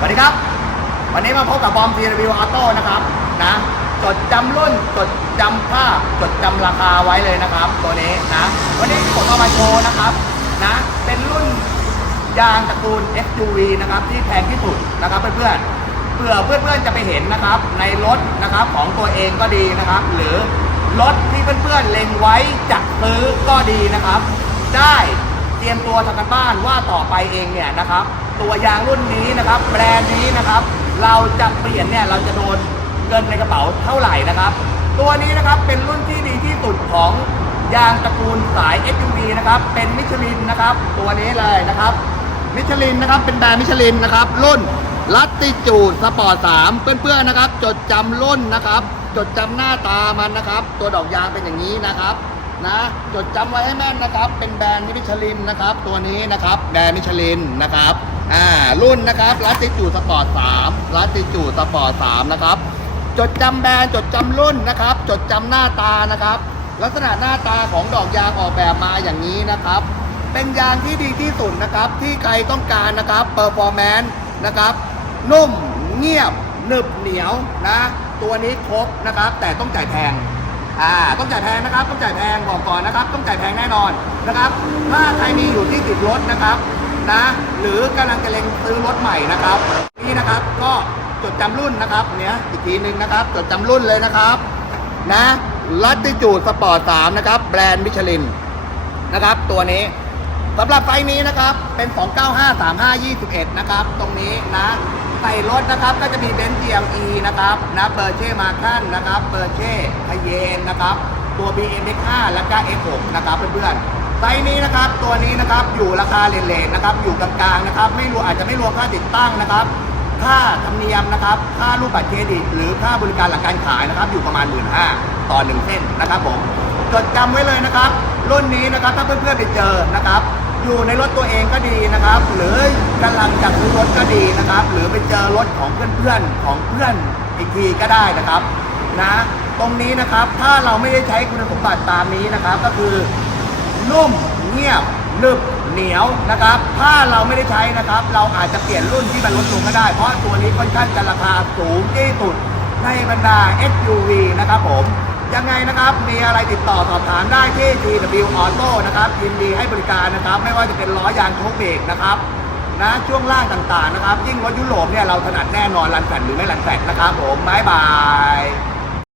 สวัสดีครับ วันนี้มาพบกับบอมซีรีวิวออโต้นะครับนะจดจำรุ่นจดจำภาพจดจำราคาไว้เลยนะครับ ตัวนี้นะ วันนี้ที่ผมเอามาโชว์นะครับนะเป็นรุ่นยางตระกูล SUV นะครับที่แพงที่สุดนะครับเพื่อนๆเผื่อเพื่อนๆจะไปเห็นนะครับ ในรถนะครับของตัวเองก็ดีนะครับ หรือรถที่เพื่อนๆเล็งไว้จะซื้อก็ดีนะครับ ได้เตรียมตัวทำกันบ้านว่าต่อไปเองเนี่ยนะครับ ตัวยางรุ่นนี้นะครับแบรนด์นี้นะครับ เราจะเปลี่ยนเนี่ยเราจะโดนเงินในกระเป๋าเท่าไหร่นะครับ ตัวนี้นะครับเป็นรุ่นที่ดีที่สุดของยางตระกูลสาย SUV นะครับเป็นมิชลินนะครับ ตัวนี้เลยนะครับมิชลินนะครับเป็นแบรนด์มิชลินนะครับ รุ่นลัตติจูดสปอร์ต3เพื่อนๆนะครับ จดจำรุ่นนะครับ จดจำหน้าตามันนะครับ ตัวดอกยางเป็นอย่างนี้นะครับ นะ จดจำไว้ให้แม่นนะครับ เป็นแบรนด์มิชลินนะครับ ตัวนี้นะครับ แบรนด์มิชลินนะครับ อ่า รุ่นนะครับลัตติจูดสปอร์ต3ลัตติจูดสปอร์ต3นะครับ จดจำแบรนด์จดจำรุ่นนะครับ จดจำหน้าตานะครับ ลักษณะหน้าตาของดอกยางออกแบบมาอย่างนี้นะครับ เป็นยางที่ดีที่สุดนะครับ ที่ใครต้องการนะครับเปอร์ฟอร์แมนซ์นะครับ นุ่มเงียบหนึบเหนียวนะ ตัวนี้ครบนะครับ แต่ต้องจ่ายแพง อ่าต้องจ่ายแพงนะครับ ต้องจ่ายแพงบอกก่อนนะครับ ต้องจ่ายแพงแน่นอนนะครับ ถ้าใครมีอยู่ที่ติดรถนะครับนะหรือกำลังจะเล็งซื้อรถใหม่นะครับ นี่นะครับก็จดจำรุ่นนะครับเนี้ยอีกทีหนึ่งนะครับ จดจำรุ่นเลยนะครับ นะลัตติจูดสปอร์ต3นะครับ แบรนด์มิชลินนะครับ ตัวนี้สำหรับไฟนี้นะครับเป็น 2953521 นะครับ ตรงนี้นะ ใส่รถนะครับก็จะมีเบนซ์ GLE นะครับนะเบอร์เช่มาคันนะครับเบอร์เช่พเยนนะครับตัว BMX5 และก็ F6 นะครับเพื่อนๆไซส์นี้นะครับตัวนี้นะครับอยู่ราคาเลนๆนะครับอยู่กลางๆนะครับไม่รวมอาจจะไม่รวมค่าติดตั้งนะครับ ค่าธรรมเนียมนะครับค่ารูปบัตรเครดิต หรือค่าบริการหลังการขายนะครับอยู่ประมาณ 1 5ื่นต่อหนึ่งเส้นนะครับผมจดจำไว้เลยนะครับ รุ่นนี้นะครับถ้าเพื่อนๆไปเจอนะครับ อยู่ในรถตัวเองก็ดีนะครับ หรือกำลังจะซื้อรถก็ดีนะครับ หรือไปเจอรถของเพื่อนๆของเพื่อนอีกทีก็ได้นะครับนะตรงนี้นะครับถ้าเราไม่ได้ใช้คุณสมบัติตามนี้นะครับ ก็คือนุ่มเงียบนึบเหนียวนะครับ ถ้าเราไม่ได้ใช้นะครับ เราอาจจะเปลี่ยนรุ่นที่มันลดลงก็ได้ เพราะตัวนี้ค่อนข้างจะราคาสูงที่สุดในบรรดา SUV นะครับผม ยังไงนะครับมีอะไรติดต่อสอบถามได้ที่ GW Auto นะครับยินดีให้บริการนะครับ ไม่ว่าจะเป็นล้อยางโชคเบรกนะครับนะช่วงล่างต่างๆนะครับ ยิ่งรถยุโรปเนี่ยเราถนัดแน่นอนรันแฟตหรือไม่รันแฟตนะครับผมบายบาย